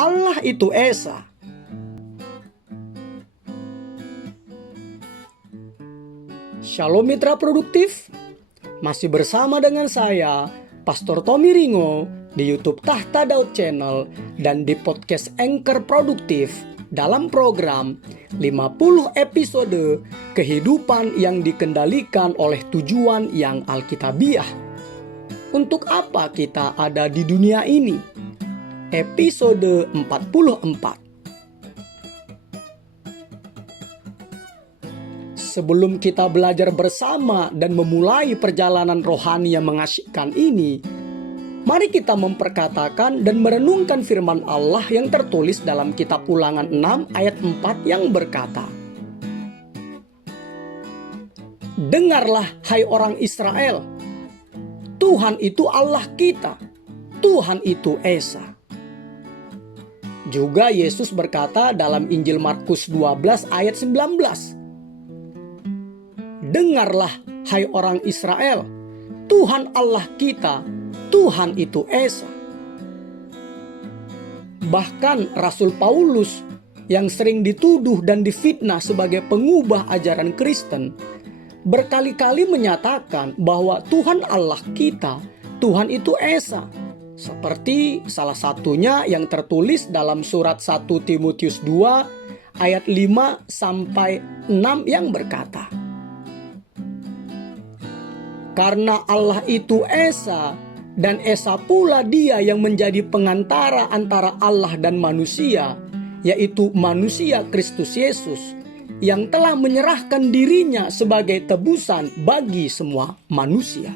Allah itu Esa. Shalom mitra produktif. Masih bersama dengan saya, Pastor Tommy Ringo, di YouTube Tahta Daud Channel dan di podcast Anchor Produktif dalam program 50 episode kehidupan yang dikendalikan oleh tujuan yang alkitabiah. Untuk apa kita ada di dunia ini? Episode 44. Sebelum kita belajar bersama dan memulai perjalanan rohani yang mengasyikkan ini, mari kita memperkatakan dan merenungkan firman Allah yang tertulis dalam kitab Ulangan 6 ayat 4 yang berkata, "Dengarlah hai orang Israel, Tuhan itu Allah kita, Tuhan itu Esa." Juga Yesus berkata dalam Injil Markus 12 ayat 19, "Dengarlah hai orang Israel, Tuhan Allah kita, Tuhan itu Esa." Bahkan Rasul Paulus yang sering dituduh dan difitnah sebagai pengubah ajaran Kristen, berkali-kali menyatakan bahwa Tuhan Allah kita, Tuhan itu Esa. Seperti salah satunya yang tertulis dalam surat 1 Timotius 2 ayat 5 sampai 6 yang berkata, "Karena Allah itu Esa, dan Esa pula dia yang menjadi pengantara antara Allah dan manusia, yaitu manusia Kristus Yesus, yang telah menyerahkan dirinya sebagai tebusan bagi semua manusia."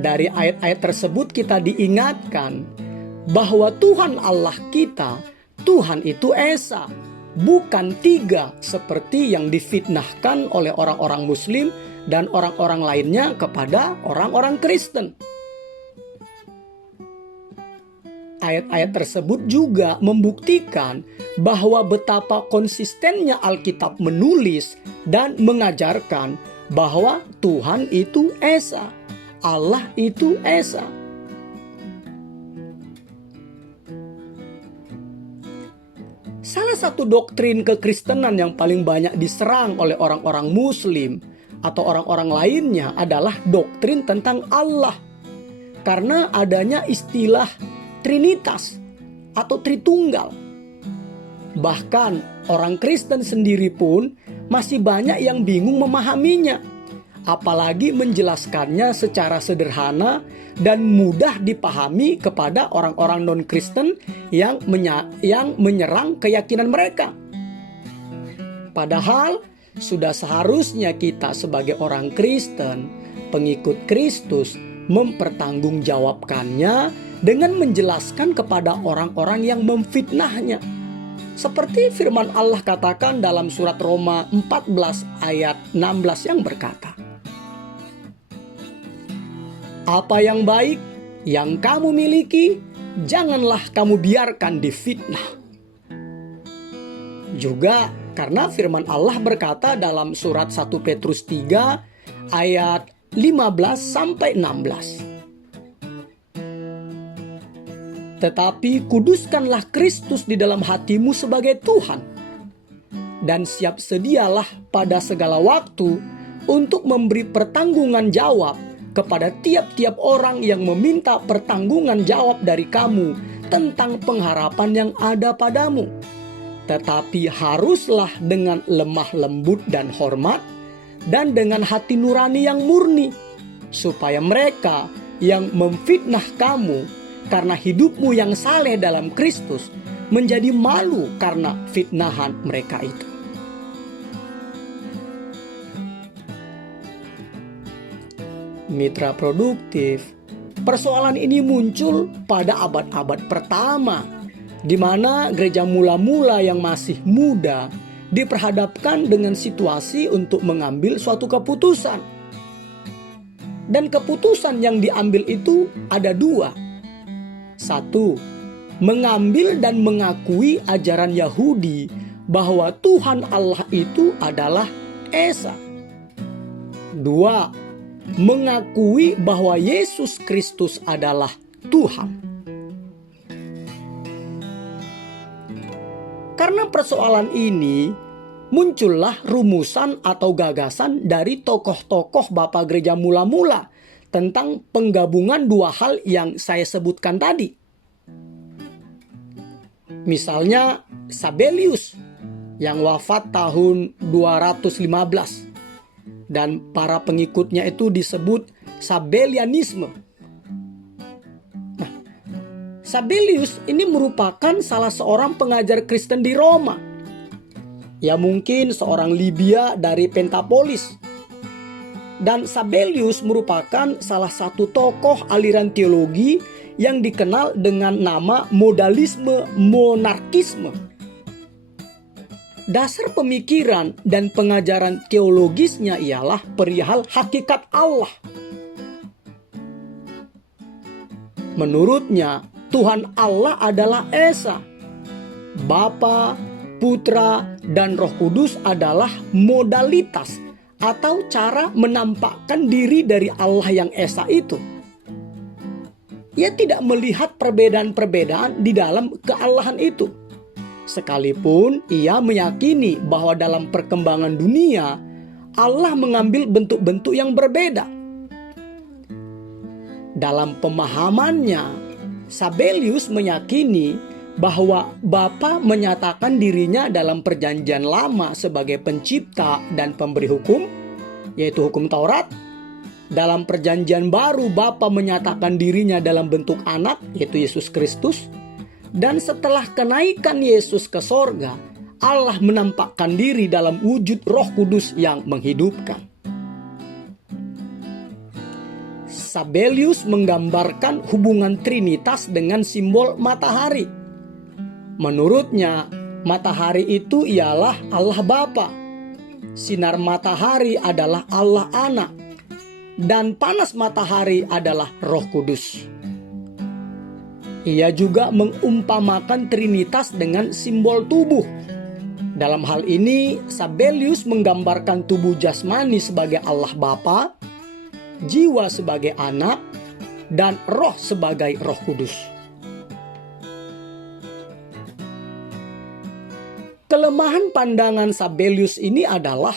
Dari ayat-ayat tersebut kita diingatkan bahwa Tuhan Allah kita, Tuhan itu Esa, bukan tiga seperti yang difitnahkan oleh orang-orang Muslim dan orang-orang lainnya kepada orang-orang Kristen. Ayat-ayat tersebut juga membuktikan bahwa betapa konsistennya Alkitab menulis dan mengajarkan bahwa Tuhan itu Esa, Allah itu Esa. Salah satu doktrin kekristenan yang paling banyak diserang oleh orang-orang Muslim atau orang-orang lainnya adalah doktrin tentang Allah. Karena adanya istilah Trinitas atau Tritunggal. Bahkan orang Kristen sendiri pun masih banyak yang bingung memahaminya. Apalagi menjelaskannya secara sederhana dan mudah dipahami kepada orang-orang non-Kristen yang menyerang keyakinan mereka. Padahal sudah seharusnya kita sebagai orang Kristen, pengikut Kristus, mempertanggungjawabkannya dengan menjelaskan kepada orang-orang yang memfitnahnya. Seperti firman Allah katakan dalam surat Roma 14 ayat 16 yang berkata, "Apa yang baik yang kamu miliki, janganlah kamu biarkan difitnah." Juga karena firman Allah berkata dalam surat 1 Petrus 3 ayat 15 sampai 16. "Tetapi kuduskanlah Kristus di dalam hatimu sebagai Tuhan, dan siap sedialah pada segala waktu untuk memberi pertanggungan jawab kepada tiap-tiap orang yang meminta pertanggungan jawab dari kamu tentang pengharapan yang ada padamu. Tetapi haruslah dengan lemah lembut dan hormat, dan dengan hati nurani yang murni, supaya mereka yang memfitnah kamu karena hidupmu yang saleh dalam Kristus menjadi malu karena fitnahan mereka itu." Mitra produktif, persoalan ini muncul pada abad-abad pertama, di mana gereja mula-mula yang masih muda diperhadapkan dengan situasi untuk mengambil suatu keputusan. Dan keputusan yang diambil itu ada dua. Satu, mengambil dan mengakui ajaran Yahudi bahwa Tuhan Allah itu adalah Esa. Dua, mengakui bahwa Yesus Kristus adalah Tuhan. Karena persoalan ini, muncullah rumusan atau gagasan dari tokoh-tokoh Bapak Gereja mula-mula tentang penggabungan dua hal yang saya sebutkan tadi. Misalnya Sabellius yang wafat tahun 215 dan para pengikutnya itu disebut Sabellianisme. Nah, Sabellius ini merupakan salah seorang pengajar Kristen di Roma. Ya mungkin seorang Libya dari Pentapolis. Dan Sabellius merupakan salah satu tokoh aliran teologi yang dikenal dengan nama modalisme monarkisme. Dasar pemikiran dan pengajaran teologisnya ialah perihal hakikat Allah. Menurutnya, Tuhan Allah adalah Esa. Bapa, Putra, dan Roh Kudus adalah modalitas atau cara menampakkan diri dari Allah yang Esa itu. Ia tidak melihat perbedaan-perbedaan di dalam keallahan itu. Sekalipun ia meyakini bahwa dalam perkembangan dunia, Allah mengambil bentuk-bentuk yang berbeda. Dalam pemahamannya, Sabellius meyakini bahwa Bapa menyatakan dirinya dalam perjanjian lama sebagai pencipta dan pemberi hukum, yaitu hukum Taurat. Dalam perjanjian baru Bapa menyatakan dirinya dalam bentuk anak, yaitu Yesus Kristus. Dan setelah kenaikan Yesus ke sorga, Allah menampakkan diri dalam wujud Roh Kudus yang menghidupkan. Sabellius menggambarkan hubungan Trinitas dengan simbol matahari. Menurutnya, matahari itu ialah Allah Bapa. Sinar matahari adalah Allah Anak. Dan panas matahari adalah Roh Kudus. Ia juga mengumpamakan Trinitas dengan simbol tubuh. Dalam hal ini, Sabellius menggambarkan tubuh jasmani sebagai Allah Bapa, jiwa sebagai anak, dan roh sebagai Roh Kudus. Kelemahan pandangan Sabellius ini adalah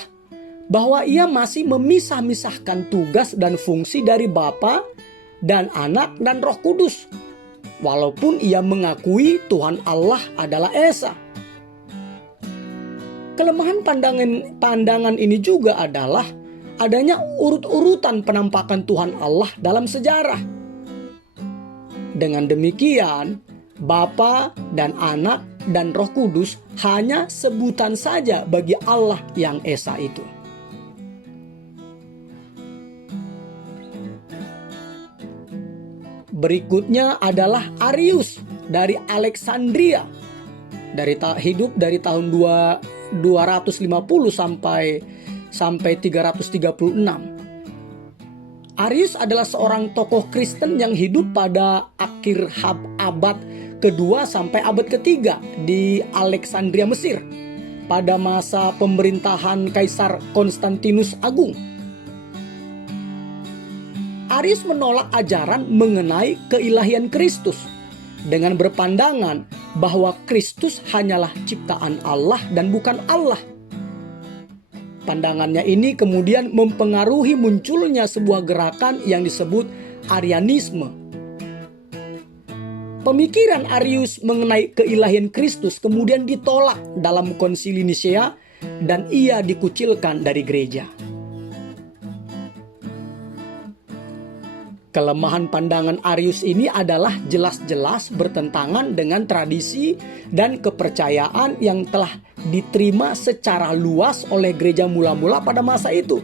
bahwa ia masih memisah-misahkan tugas dan fungsi dari Bapa dan Anak dan Roh Kudus, walaupun ia mengakui Tuhan Allah adalah Esa. Kelemahan pandangan ini juga adalah adanya urut-urutan penampakan Tuhan Allah dalam sejarah. Dengan demikian, Bapa dan Anak dan Roh Kudus hanya sebutan saja bagi Allah yang Esa itu. Berikutnya adalah Arius dari Alexandria. Hidup dari tahun 250 sampai 336. Arius adalah seorang tokoh Kristen yang hidup pada akhir abad kedua sampai abad ketiga di Alexandria, Mesir, pada masa pemerintahan Kaisar Konstantinus Agung. Arius menolak ajaran mengenai keilahian Kristus dengan berpandangan bahwa Kristus hanyalah ciptaan Allah dan bukan Allah. Pandangannya ini kemudian mempengaruhi munculnya sebuah gerakan yang disebut Arianisme. Pemikiran Arius mengenai keilahian Kristus kemudian ditolak dalam Konsili Nisea dan ia dikucilkan dari gereja. Kelemahan pandangan Arius ini adalah jelas-jelas bertentangan dengan tradisi dan kepercayaan yang telah diterima secara luas oleh gereja mula-mula pada masa itu.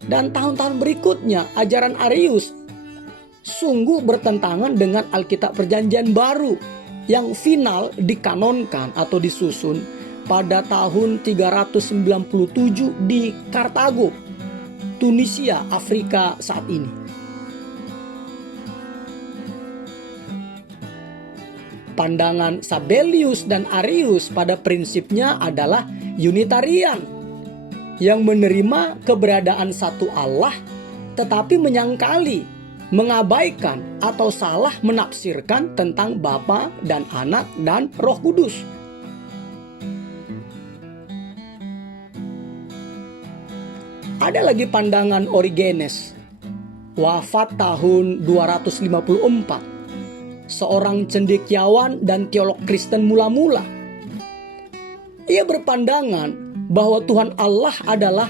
Dan tahun-tahun berikutnya, ajaran Arius sungguh bertentangan dengan Alkitab Perjanjian Baru yang final dikanonkan atau disusun pada tahun 397 di Kartago, Tunisia, Afrika saat ini. Pandangan Sabellius dan Arius pada prinsipnya adalah Unitarian yang menerima keberadaan satu Allah tetapi menyangkali, mengabaikan atau salah menafsirkan tentang Bapa dan Anak dan Roh Kudus. Ada lagi pandangan Origenes, wafat tahun 254, seorang cendekiawan dan teolog Kristen mula-mula. Ia berpandangan bahwa Tuhan Allah adalah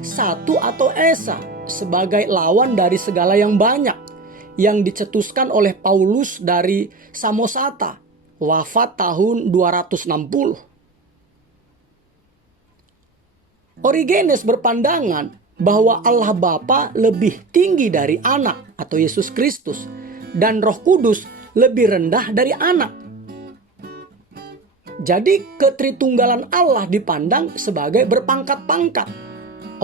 satu atau esa sebagai lawan dari segala yang banyak yang dicetuskan oleh Paulus dari Samosata, wafat tahun 260. Origenes berpandangan bahwa Allah Bapa lebih tinggi dari Anak atau Yesus Kristus dan Roh Kudus lebih rendah dari Anak. Jadi ketritunggalan Allah dipandang sebagai berpangkat-pangkat.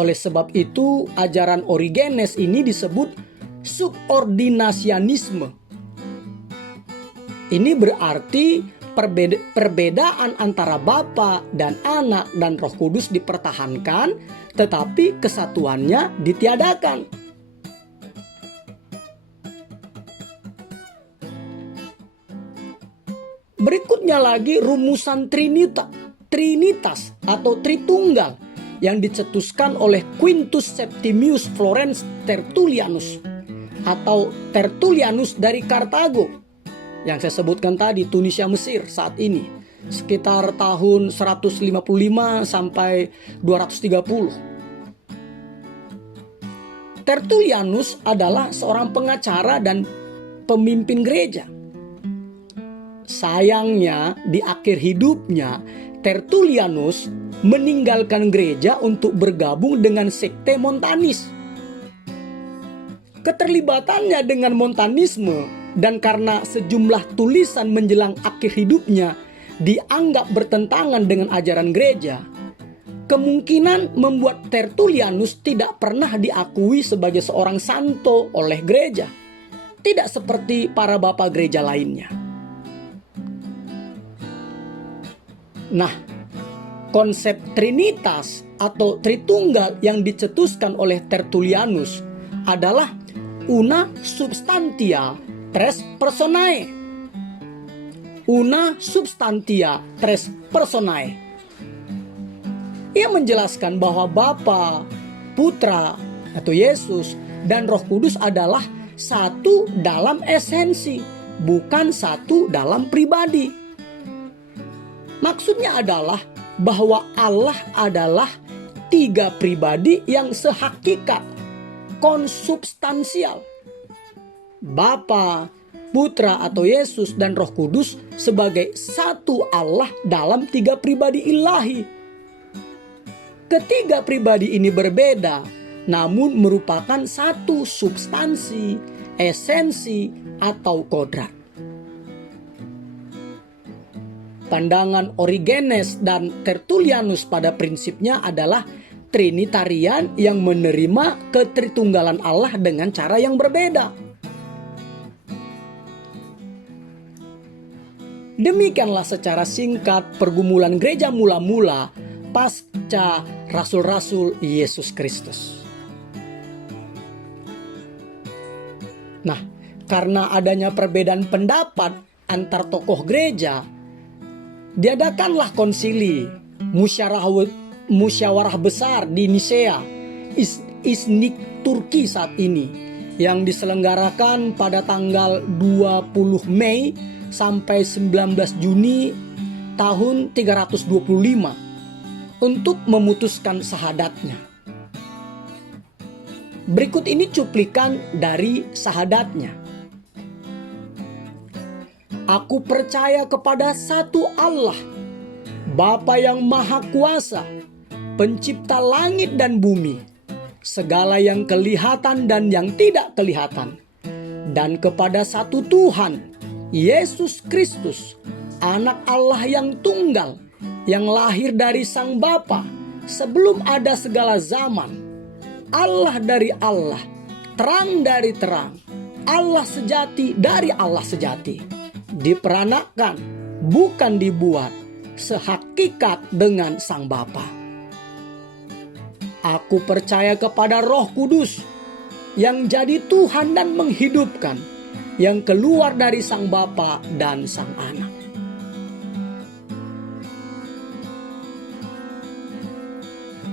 Oleh sebab itu ajaran Origenes ini disebut subordinasianisme. Ini berarti perbedaan antara Bapa dan Anak dan Roh Kudus dipertahankan, tetapi kesatuannya ditiadakan. Berikutnya lagi rumusan Trinitas atau Tritunggal yang dicetuskan oleh Quintus Septimius Florens Tertullianus atau Tertullianus dari Kartago yang saya sebutkan tadi, Tunisia Mesir saat ini, sekitar tahun 155 sampai 230. Tertullianus adalah seorang pengacara dan pemimpin gereja. Sayangnya di akhir hidupnya Tertullianus meninggalkan gereja untuk bergabung dengan sekte Montanis. Keterlibatannya dengan Montanisme dan karena sejumlah tulisan menjelang akhir hidupnya dianggap bertentangan dengan ajaran gereja, kemungkinan membuat Tertullianus tidak pernah diakui sebagai seorang santo oleh gereja, tidak seperti para bapak gereja lainnya. Nah, konsep Trinitas atau Tritunggal yang dicetuskan oleh Tertullianus adalah una substantia tres personae. Una substantia tres personae. Ia menjelaskan bahwa Bapa, Putra atau Yesus dan Roh Kudus adalah satu dalam esensi, bukan satu dalam pribadi. Maksudnya adalah bahwa Allah adalah tiga pribadi yang sehakikat, konsubstansial. Bapa, Putra atau Yesus dan Roh Kudus sebagai satu Allah dalam tiga pribadi ilahi. Ketiga pribadi ini berbeda, namun merupakan satu substansi, esensi atau kodrat. Pandangan Origenes dan Tertullianus pada prinsipnya adalah Trinitarian yang menerima ketritunggalan Allah dengan cara yang berbeda. Demikianlah secara singkat pergumulan gereja mula-mula pasca rasul-rasul Yesus Kristus. Nah, karena adanya perbedaan pendapat antar tokoh gereja, diadakanlah konsili musyawarah besar di Nisea, Iznik Turki saat ini, yang diselenggarakan pada tanggal 20 Mei sampai 19 Juni tahun 325 untuk memutuskan sahadatnya. Berikut ini cuplikan dari sahadatnya. Aku percaya kepada satu Allah, Bapa yang Maha Kuasa, Pencipta langit dan bumi, segala yang kelihatan dan yang tidak kelihatan, dan kepada satu Tuhan, Yesus Kristus, Anak Allah yang tunggal, yang lahir dari Sang Bapa sebelum ada segala zaman, Allah dari Allah, terang dari terang, Allah sejati dari Allah sejati, diperanakan, bukan dibuat, sehakikat dengan Sang Bapa. Aku percaya kepada Roh Kudus, yang jadi Tuhan dan menghidupkan, yang keluar dari Sang Bapa dan Sang Anak.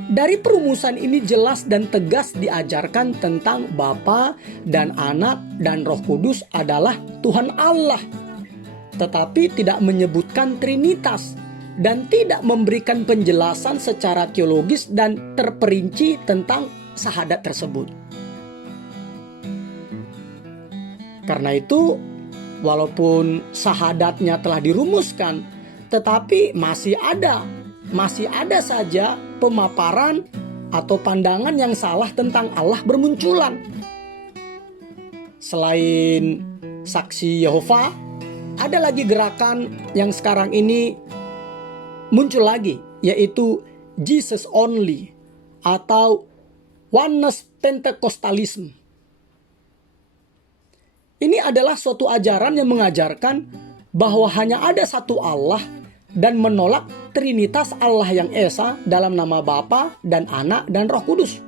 Dari perumusan ini jelas dan tegas diajarkan tentang Bapa dan Anak dan Roh Kudus adalah Tuhan Allah, tetapi tidak menyebutkan Trinitas dan tidak memberikan penjelasan secara teologis dan terperinci tentang syahadat tersebut. Karena itu, walaupun syahadatnya telah dirumuskan, tetapi masih ada saja pemaparan atau pandangan yang salah tentang Allah bermunculan. Selain saksi Yehova, ada lagi gerakan yang sekarang ini muncul lagi, yaitu Jesus Only atau Oneness Pentecostalism. Ini adalah suatu ajaran yang mengajarkan bahwa hanya ada satu Allah dan menolak Trinitas Allah yang Esa dalam nama Bapa dan Anak dan Roh Kudus.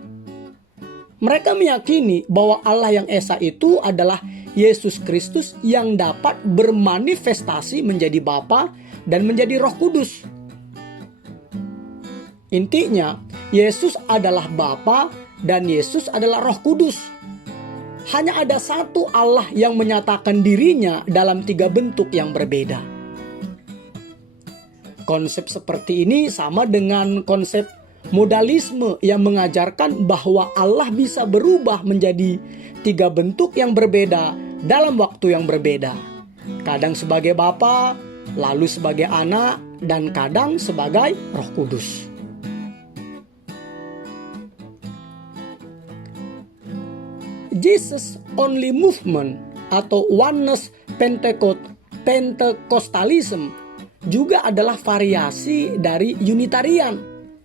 Mereka meyakini bahwa Allah yang Esa itu adalah Yesus Kristus yang dapat bermanifestasi menjadi Bapa dan menjadi Roh Kudus. Intinya, Yesus adalah Bapa dan Yesus adalah Roh Kudus. Hanya ada satu Allah yang menyatakan dirinya dalam 3 bentuk yang berbeda. Konsep seperti ini sama dengan konsep modalisme yang mengajarkan bahwa Allah bisa berubah menjadi 3 bentuk yang berbeda dalam waktu yang berbeda. Kadang sebagai Bapa, lalu sebagai Anak, dan kadang sebagai Roh Kudus. Jesus Only Movement atau Oneness Pentecostalism juga adalah variasi dari Unitarian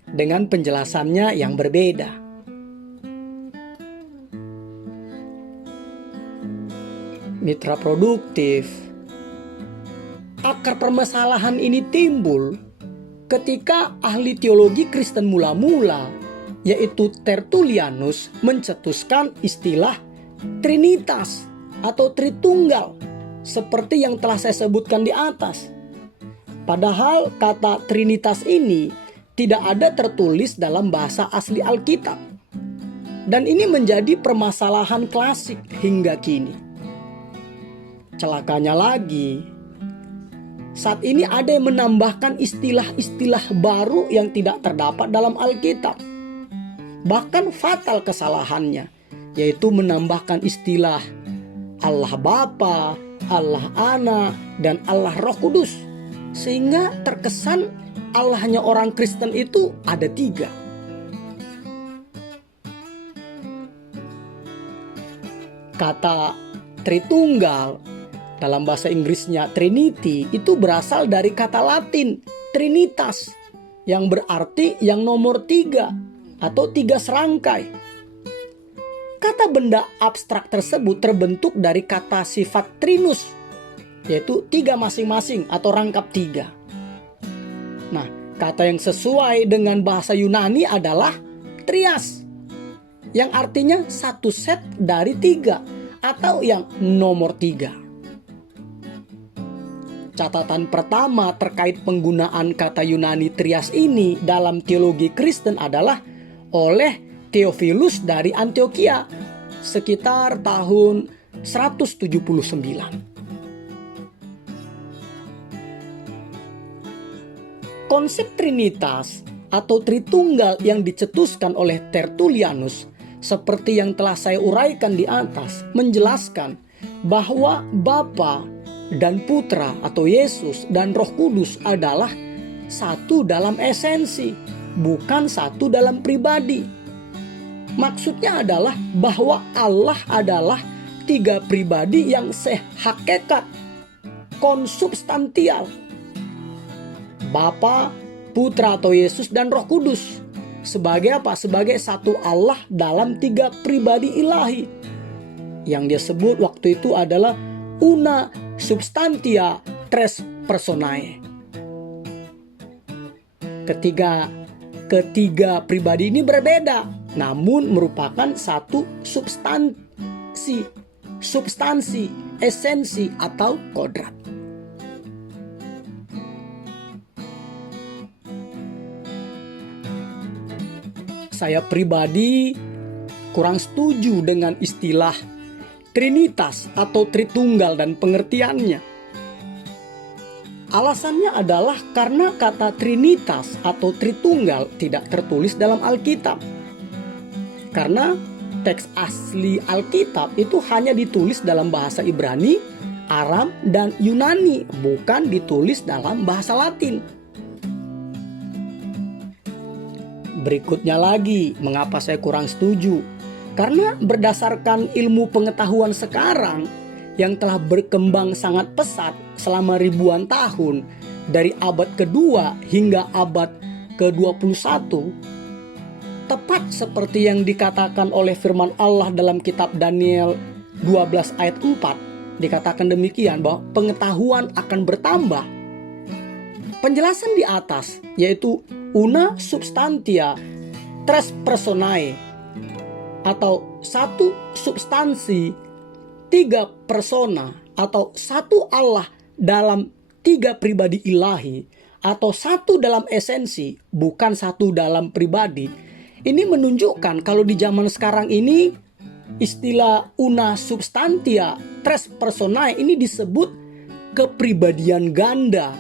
dengan penjelasannya yang berbeda. Mitra produktif. Akar permasalahan ini timbul ketika ahli teologi Kristen mula-mula, yaitu Tertullianus, mencetuskan istilah Trinitas atau Tritunggal seperti yang telah saya sebutkan di atas. Padahal kata Trinitas ini tidak ada tertulis dalam bahasa asli Alkitab. Dan ini menjadi permasalahan klasik hingga kini. Celakanya lagi, saat ini ada yang menambahkan istilah-istilah baru yang tidak terdapat dalam Alkitab. Bahkan fatal kesalahannya, yaitu menambahkan istilah Allah Bapa, Allah Anak, dan Allah Roh Kudus. Sehingga terkesan Allahnya orang Kristen itu ada 3. Kata Tritunggal dalam bahasa Inggrisnya Trinity itu berasal dari kata Latin Trinitas yang berarti yang nomor 3 atau 3 serangkai. Kata benda abstrak tersebut terbentuk dari kata sifat trinus, yaitu 3 masing-masing atau rangkap 3. Nah, kata yang sesuai dengan bahasa Yunani adalah trias, yang artinya 1 set dari 3 atau yang nomor 3. Catatan pertama terkait penggunaan kata Yunani trias ini dalam teologi Kristen adalah oleh Theophilus dari Antioquia sekitar tahun 179. Konsep Trinitas atau Tritunggal yang dicetuskan oleh Tertullianus seperti yang telah saya uraikan di atas menjelaskan bahwa Bapa dan Putra atau Yesus dan Roh Kudus adalah satu dalam esensi, bukan satu dalam pribadi. Maksudnya adalah bahwa Allah adalah 3 pribadi yang sehakikat, konsubstantial. Bapa, Putra atau Yesus dan Roh Kudus. Sebagai apa? Sebagai satu Allah dalam 3 pribadi ilahi. Yang dia sebut waktu itu adalah una substantia tres personae. Ketiga pribadi ini berbeda, namun merupakan satu substansi, esensi atau kodrat. Saya pribadi kurang setuju dengan istilah Trinitas atau Tritunggal dan pengertiannya. Alasannya adalah karena kata Trinitas atau Tritunggal tidak tertulis dalam Alkitab. Karena teks asli Alkitab itu hanya ditulis dalam bahasa Ibrani, Aram, dan Yunani, bukan ditulis dalam bahasa Latin. Berikutnya lagi, mengapa saya kurang setuju? Karena berdasarkan ilmu pengetahuan sekarang yang telah berkembang sangat pesat selama ribuan tahun, dari abad kedua hingga abad ke-21, tepat seperti yang dikatakan oleh firman Allah dalam kitab Daniel 12 ayat 4, dikatakan demikian bahwa pengetahuan akan bertambah. Penjelasan di atas, yaitu una substantia tres personae, atau satu substansi tiga persona, atau satu Allah dalam tiga pribadi ilahi, atau satu dalam esensi bukan satu dalam pribadi. Ini menunjukkan kalau di zaman sekarang ini istilah una substantia tres personae ini disebut kepribadian ganda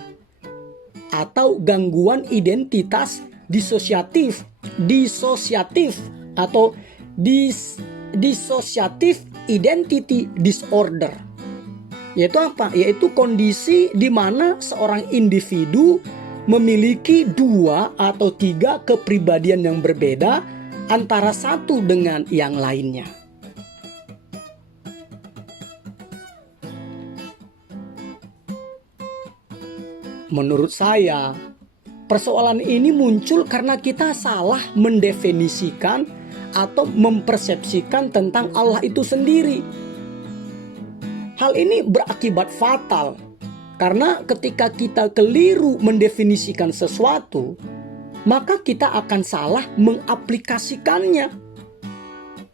atau gangguan identitas disosiatif atau dissociative identity disorder. Yaitu apa? Yaitu kondisi di mana seorang individu memiliki dua atau tiga kepribadian yang berbeda antara satu dengan yang lainnya. Menurut saya, persoalan ini muncul karena kita salah mendefinisikan atau mempersepsikan tentang Allah itu sendiri. Hal ini berakibat fatal karena ketika kita keliru mendefinisikan sesuatu, maka kita akan salah mengaplikasikannya.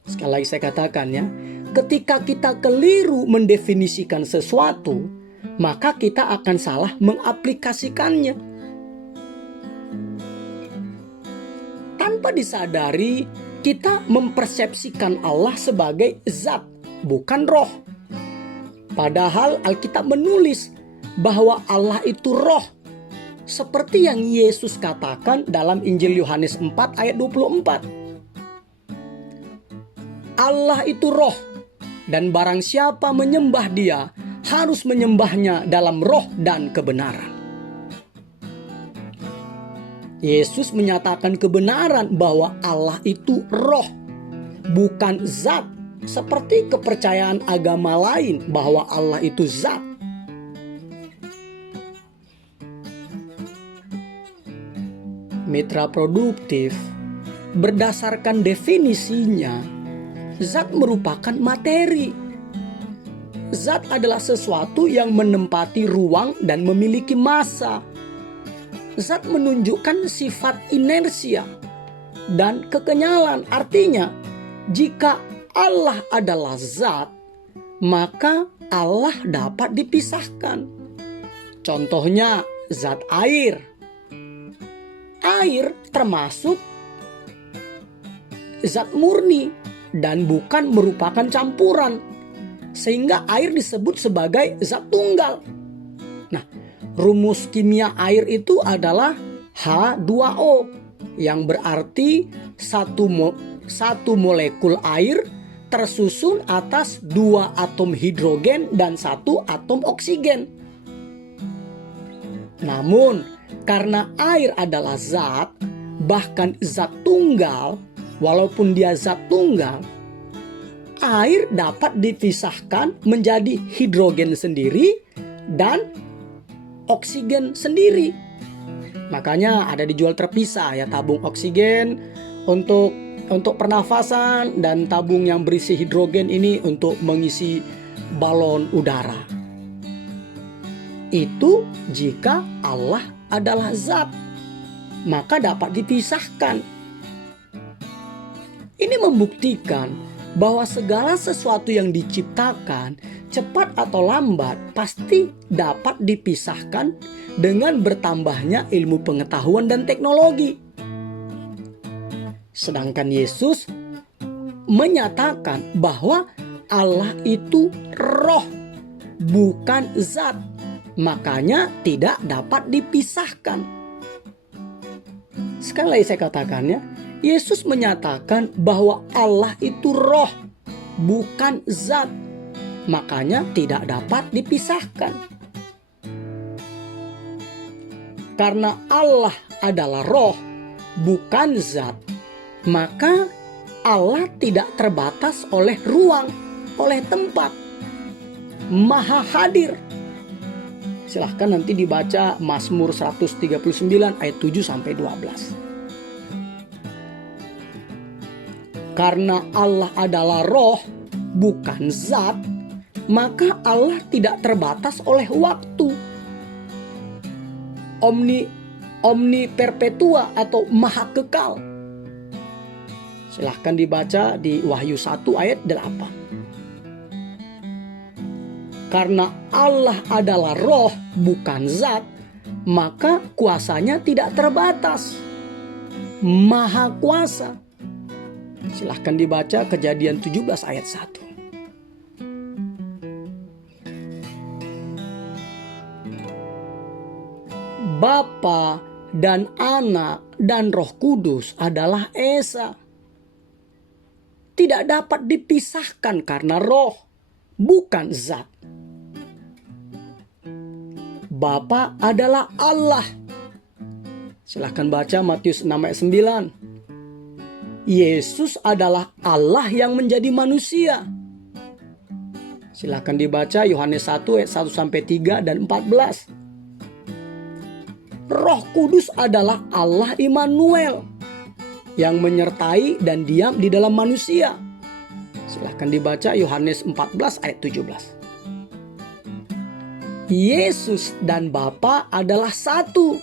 Sekali lagi saya katakan ya, ketika kita keliru mendefinisikan sesuatu, maka kita akan salah mengaplikasikannya. Tanpa disadari, kita mempersepsikan Allah sebagai zat, bukan roh. Padahal Alkitab menulis bahwa Allah itu roh, seperti yang Yesus katakan dalam Injil Yohanes 4 ayat 24. Allah itu roh, dan barang siapa menyembah Dia harus menyembahnya dalam roh dan kebenaran. Yesus menyatakan kebenaran bahwa Allah itu roh, bukan zat, seperti kepercayaan agama lain bahwa Allah itu zat. Mitra produktif, berdasarkan definisinya, zat merupakan materi. Zat adalah sesuatu yang menempati ruang dan memiliki massa. Zat menunjukkan sifat inersia dan kekenyalan. Artinya, jika Allah adalah zat, maka Allah dapat dipisahkan. Contohnya, zat air. Air termasuk zat murni dan bukan merupakan campuran, sehingga air disebut sebagai zat tunggal. Nah, rumus kimia air itu adalah H2O, yang berarti satu molekul air tersusun atas 2 atom hidrogen dan 1 atom oksigen. Namun, karena air adalah zat, bahkan zat tunggal, walaupun dia zat tunggal, air dapat dipisahkan menjadi hidrogen sendiri dan oksigen sendiri. Makanya ada dijual terpisah ya, tabung oksigen untuk pernafasan dan tabung yang berisi hidrogen ini untuk mengisi balon udara. Itu jika Allah adalah zat, maka dapat dipisahkan. Ini membuktikan bahwa segala sesuatu yang diciptakan, cepat atau lambat, pasti dapat dipisahkan dengan bertambahnya ilmu pengetahuan dan teknologi. Sedangkan Yesus menyatakan bahwa Allah itu roh, bukan zat. Makanya tidak dapat dipisahkan. Sekali lagi saya katakan ya, Yesus menyatakan bahwa Allah itu roh, bukan zat. Makanya tidak dapat dipisahkan. Karena Allah adalah roh, bukan zat, maka Allah tidak terbatas oleh ruang, oleh tempat. Maha hadir. Silahkan nanti dibaca Mazmur 139 ayat 7-12. Karena Allah adalah roh, bukan zat, maka Allah tidak terbatas oleh waktu. Omni perpetua atau maha kekal. Silahkan dibaca di Wahyu 1 ayat 8. Karena Allah adalah roh, bukan zat, maka kuasanya tidak terbatas. Maha kuasa. Silahkan dibaca Kejadian 17 ayat 1. Bapa dan Anak dan Roh Kudus adalah Esa. Tidak dapat dipisahkan karena roh, bukan zat. Bapa adalah Allah. Silahkan baca Matius 6 ayat 9. Yesus adalah Allah yang menjadi manusia. Silahkan dibaca Yohanes 1 ayat 1-3 dan 14. Roh Kudus adalah Allah Immanuel yang menyertai dan diam di dalam manusia. Silahkan dibaca Yohanes 14 ayat 17. Yesus dan Bapa adalah satu.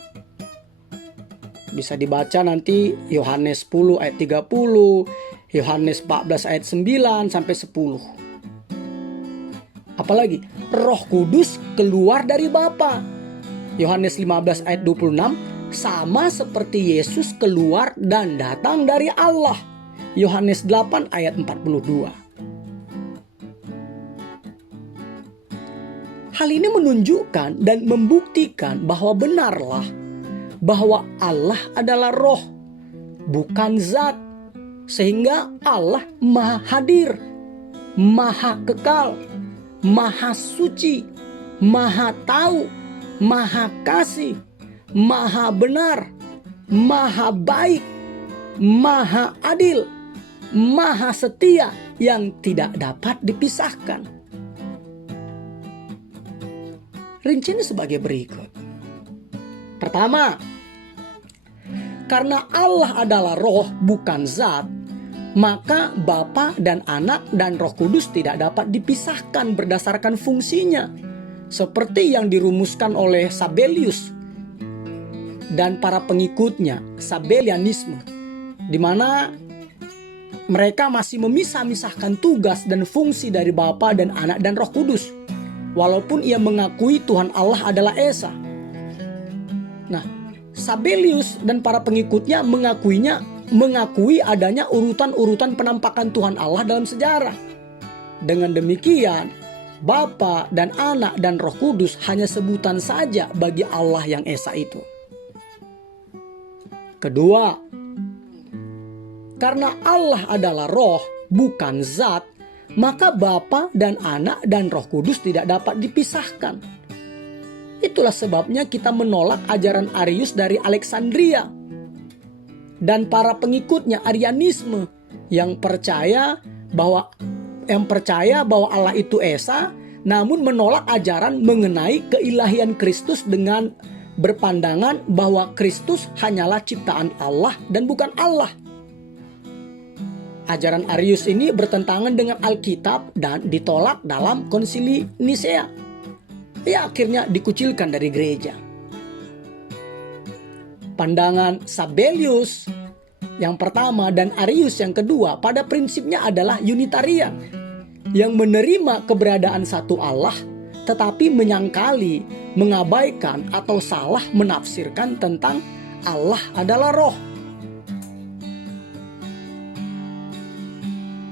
Bisa dibaca nanti Yohanes 10 ayat 30, Yohanes 14 ayat 9-10. Apalagi Roh Kudus keluar dari Bapa. Yohanes 15 ayat 26, sama seperti Yesus keluar dan datang dari Allah. Yohanes 8 ayat 42. Hal ini menunjukkan dan membuktikan bahwa benarlah bahwa Allah adalah roh, bukan zat. Sehingga Allah maha hadir, maha kekal, maha suci, maha tahu, maha kasih, maha benar, maha baik, maha adil, maha setia yang tidak dapat dipisahkan. Rinciannya sebagai berikut. Pertama, karena Allah adalah roh bukan zat, maka Bapa dan Anak dan Roh Kudus tidak dapat dipisahkan berdasarkan fungsinya, seperti yang dirumuskan oleh Sabellius dan para pengikutnya, Sabellianisme, di mana mereka masih memisah-misahkan tugas dan fungsi dari Bapa dan Anak dan Roh Kudus, walaupun ia mengakui Tuhan Allah adalah Esa. Nah, Sabellius dan para pengikutnya mengakui adanya urutan-urutan penampakan Tuhan Allah dalam sejarah. Dengan demikian, Bapa dan Anak dan Roh Kudus hanya sebutan saja bagi Allah yang Esa itu. Kedua, karena Allah adalah roh, bukan zat, maka Bapa dan Anak dan Roh Kudus tidak dapat dipisahkan. Itulah sebabnya kita menolak ajaran Arius dari Alexandria dan para pengikutnya Arianisme yang percaya bahwa Allah itu Esa, namun menolak ajaran mengenai keilahian Kristus dengan berpandangan bahwa Kristus hanyalah ciptaan Allah dan bukan Allah. Ajaran Arius ini bertentangan dengan Alkitab dan ditolak dalam Konsili Nisea. Ia akhirnya dikucilkan dari gereja. Pandangan Sabellius yang pertama dan Arius yang kedua pada prinsipnya adalah Unitarian, yang menerima keberadaan satu Allah tetapi menyangkali, mengabaikan atau salah menafsirkan tentang Allah adalah roh.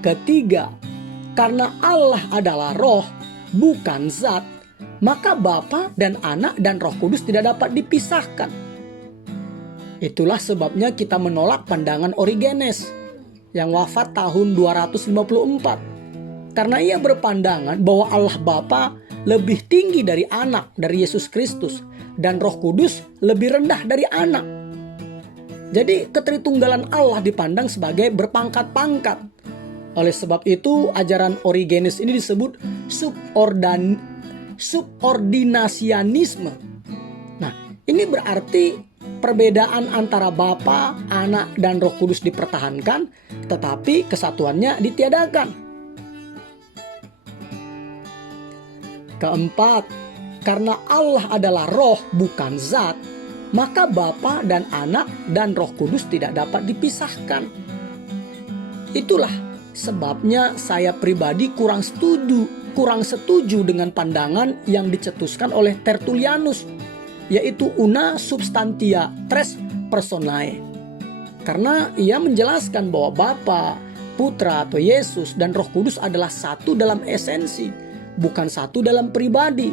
Ketiga, karena Allah adalah roh, bukan zat, maka Bapa dan Anak dan Roh Kudus tidak dapat dipisahkan. Itulah sebabnya kita menolak pandangan Origenes yang wafat tahun 254. Karena ia berpandangan bahwa Allah Bapa lebih tinggi dari Anak, dari Yesus Kristus, dan Roh Kudus lebih rendah dari Anak. Jadi ketritunggalan Allah dipandang sebagai berpangkat-pangkat. Oleh sebab itu ajaran Origenes ini disebut subordinasianisme. Nah, ini berarti perbedaan antara Bapa, Anak, dan Roh Kudus dipertahankan, tetapi kesatuannya ditiadakan. Keempat, karena Allah adalah roh bukan zat, maka Bapa dan Anak dan Roh Kudus tidak dapat dipisahkan. Itulah sebabnya saya pribadi kurang setuju dengan pandangan yang dicetuskan oleh Tertullianus, yaitu una substantia tres personae. Karena ia menjelaskan bahwa Bapa, Putra atau Yesus dan Roh Kudus adalah satu dalam esensi, bukan satu dalam pribadi.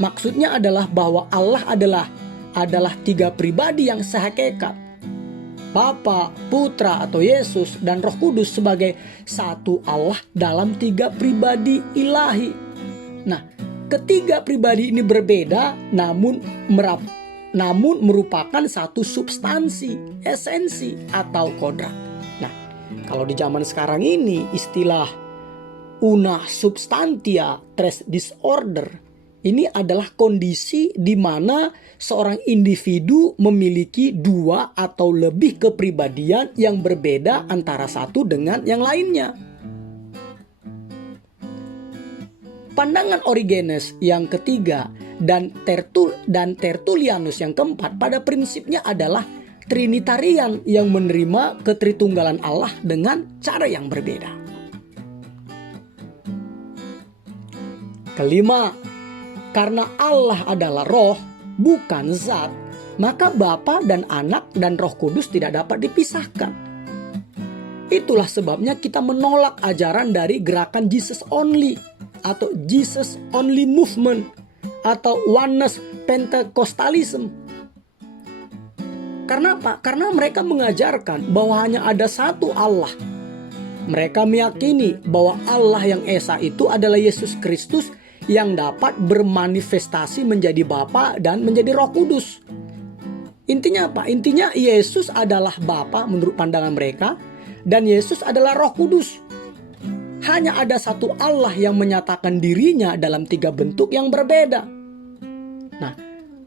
Maksudnya adalah bahwa Allah adalah tiga pribadi yang sehakikat. Bapa, Putra atau Yesus dan Roh Kudus sebagai satu Allah dalam tiga pribadi ilahi. Nah, ketiga pribadi ini berbeda namun merupakan satu substansi, esensi atau kodrat. Nah, kalau di zaman sekarang ini istilah una substantia tres disorder ini adalah kondisi di mana seorang individu memiliki dua atau lebih kepribadian yang berbeda antara satu dengan yang lainnya. Pandangan Origenes yang ketiga dan Tertullianus yang keempat pada prinsipnya adalah Trinitarian yang menerima ketritunggalan Allah dengan cara yang berbeda. Kelima, karena Allah adalah roh, bukan zat, maka Bapa dan Anak dan Roh Kudus tidak dapat dipisahkan. Itulah sebabnya kita menolak ajaran dari gerakan Jesus Only atau Jesus Only Movement atau Oneness Pentecostalism. Karena apa? Karena mereka mengajarkan bahwa hanya ada satu Allah. Mereka meyakini bahwa Allah yang Esa itu adalah Yesus Kristus yang dapat bermanifestasi menjadi Bapa dan menjadi Roh Kudus. Intinya apa? Intinya Yesus adalah Bapa menurut pandangan mereka dan Yesus adalah Roh Kudus. Hanya ada satu Allah yang menyatakan dirinya dalam tiga bentuk yang berbeda. Nah,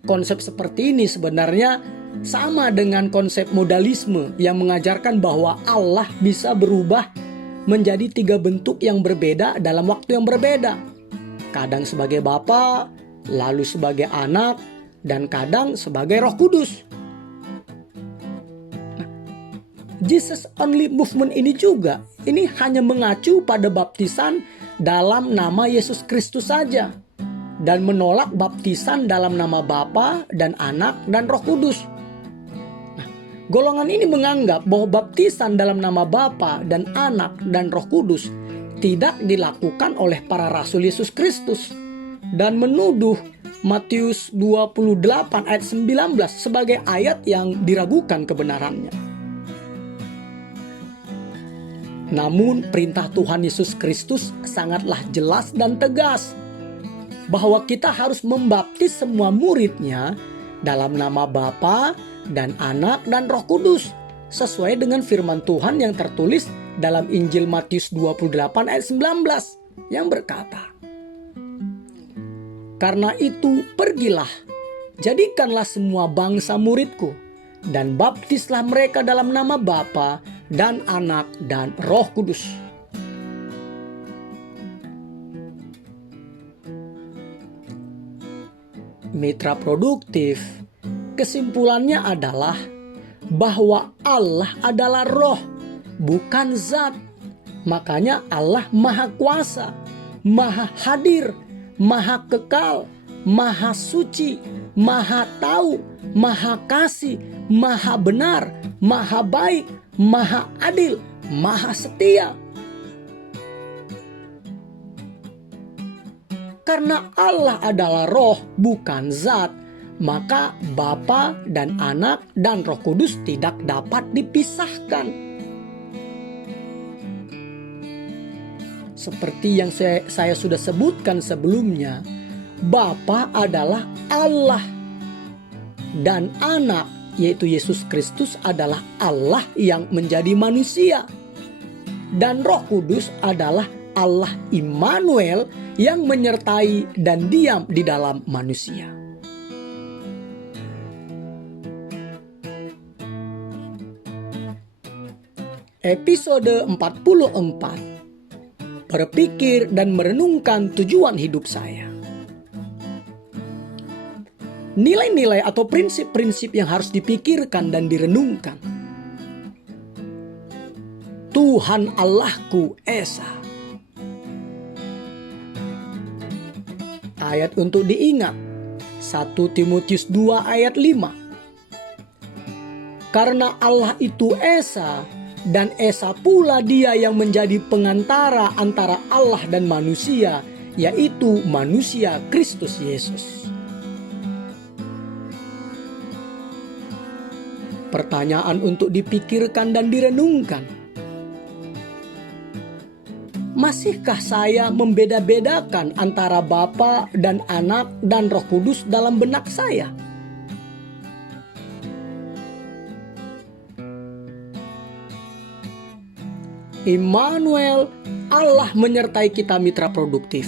konsep seperti ini sebenarnya sama dengan konsep modalisme yang mengajarkan bahwa Allah bisa berubah menjadi tiga bentuk yang berbeda dalam waktu yang berbeda. Kadang sebagai Bapa, lalu sebagai Anak, dan kadang sebagai Roh Kudus. Nah, Jesus Only Movement ini juga, ini hanya mengacu pada baptisan dalam nama Yesus Kristus saja, dan menolak baptisan dalam nama Bapa dan Anak dan Roh Kudus. Nah, golongan ini menganggap bahwa baptisan dalam nama Bapa dan Anak dan Roh Kudus tidak dilakukan oleh para rasul Yesus Kristus dan menuduh Matius 28 ayat 19 sebagai ayat yang diragukan kebenarannya. Namun perintah Tuhan Yesus Kristus sangatlah jelas dan tegas bahwa kita harus membaptis semua muridnya dalam nama Bapa dan Anak dan Roh Kudus sesuai dengan firman Tuhan yang tertulis dalam Injil Matius 28 ayat 19 yang berkata, "Karena itu pergilah, jadikanlah semua bangsa muridku, dan baptislah mereka dalam nama Bapa dan Anak dan Roh Kudus." Mitra produktif, kesimpulannya adalah bahwa Allah adalah roh, bukan zat. Makanya Allah maha kuasa, maha hadir, maha kekal, maha suci, maha tahu, maha kasih, maha benar, maha baik, maha adil, maha setia. Karena Allah adalah roh, bukan zat, maka Bapa dan Anak dan Roh Kudus tidak dapat dipisahkan. Seperti yang saya sudah sebutkan sebelumnya, Bapa adalah Allah dan Anak, yaitu Yesus Kristus, adalah Allah yang menjadi manusia. Dan Roh Kudus adalah Allah Immanuel yang menyertai dan diam di dalam manusia. Episode 44. Berpikir dan merenungkan tujuan hidup saya. Nilai-nilai atau prinsip-prinsip yang harus dipikirkan dan direnungkan. Tuhan Allahku Esa. Ayat untuk diingat, 1 Timotius 2 ayat 5. Karena Allah itu Esa, dan Esa pula dia yang menjadi pengantara antara Allah dan manusia, yaitu manusia Kristus Yesus. Pertanyaan untuk dipikirkan dan direnungkan. Masihkah saya membeda-bedakan antara Bapa dan Anak dan Roh Kudus dalam benak saya? Immanuel, Allah menyertai kita mitra produktif.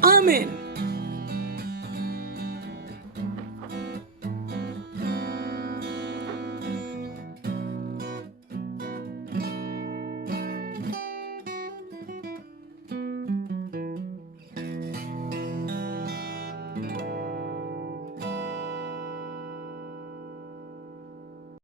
Amin.